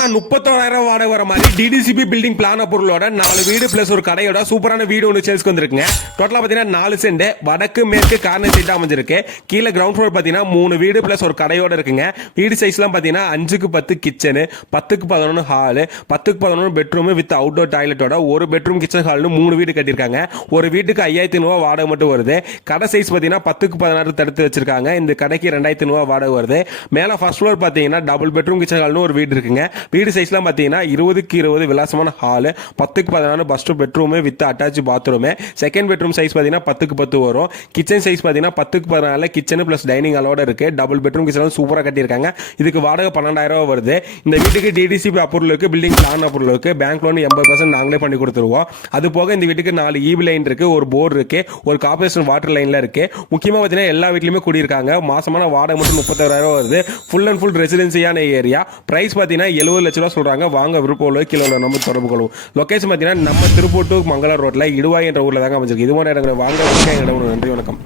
ஆனா 31,000 வாடகை வர மாதிரி டிடிசிபி பில்டிங் பிளான் அப்ரூவலோட 4 வீடு பிளஸ் ஒரு கடையோட சூப்பரான வீடு ஒன்று சேல்ஸ்க்கு வந்திருக்குங்க. டோட்டலா பாத்தீங்கன்னா 4 சென்ட் வடக்கு மேற்கு கார்னர் சைட்டா அமைஞ்சிருக்கு. கீழே கிரவுண்ட் ஃப்ளோர் பாத்தீங்கன்னா 3 வீடு பிளஸ் ஒரு கடையோட இருக்குங்க. வீடு சைஸ்லாம் பாத்தீங்கன்னா 5க்கு 10 கிச்சனு, 10க்கு 11 ஹாலு, 10க்கு 11 பெட்ரூம் வித் அவுட்டோர் டாய்லெட்டோட ஒரு பெட்ரூம் கிச்சன் ஹால்னு 3 வீடு கட்டியிருக்காங்க. ஒரு வீட்டுக்கு 5,500 வாடகை மட்டும் வருது. கடை சைஸ் பாத்தீங்கன்னா 10க்கு 16 தடுத்து வச்சிருக்காங்க. இந்த கடைக்கு 2,500 வாடகை வருது. மேல ஃபர்ஸ்ட் ஃப்ளோர் பாத்தீங்கன்னா டபுள் பெட்ரூம் கிச்சன் ஹால்னு ஒரு வீடு இருக்குங்க. வீடு சைஸ்லாம் பாத்தீங்கன்னா 20க்கு 20 விலாசமான ஹாலு, 10க்கு 16 first bedroom with attach bathroom. Second bedroom size பாத்தீங்கன்னா 10க்கு 10 வரும். கிச்சன் சைஸ் பாத்தீங்கன்னா 10க்கு 14 கிச்சன் பிளஸ் டைனிங் ஹாலோட இருக்கு. டபுள் பெட்ரூம் கிச்சன் சூப்பரா கட்டியிருக்காங்க. இதுக்கு வாடகை 12,000 வருது. இந்த வீட்டுக்கு டிடிசிபி அப்ரூவல் இருக்கு, பில்டிங் பிளான் அப்ரூவல் இருக்கு, பேங்க் லோன் 80% நாங்களே பண்ணி கொடுத்துருவோம். அது போக இந்த வீட்டுக்கு 4 ஈபி லைன் இருக்கு, ஒரு போர் இருக்கு, ஒரு கார்பரேஷன் வாட்டர் லைன்ல இருக்கு. முக்கியமா பாத்தீங்கன்னா எல்லா வீட்லயுமே குடியிருக்காங்க. மாசமான வாடகை மட்டும் 31,000 வருது. ஃபுல் அண்ட் ஃபுல் ரெசிடென்சியான ஏரியா. பிரைஸ் பாத்தீங்கன்னா 70 லட்சம் ரூபாய் சொல்றாங்க. வாங்க விருப்பம் உள்ள கிலோ நம்ம தொடர்பு கொள்வோம். லொகேஷன் பாத்தீங்கன்னா நம்ம திருப்பூர் டு மங்களூர் ரோட்ல இடுவாய் என்ற ஊர்ல தாங்க அமைஞ்சிருக்கு. இது மாதிரி இடங்களை வாங்க. நன்றி, வணக்கம்.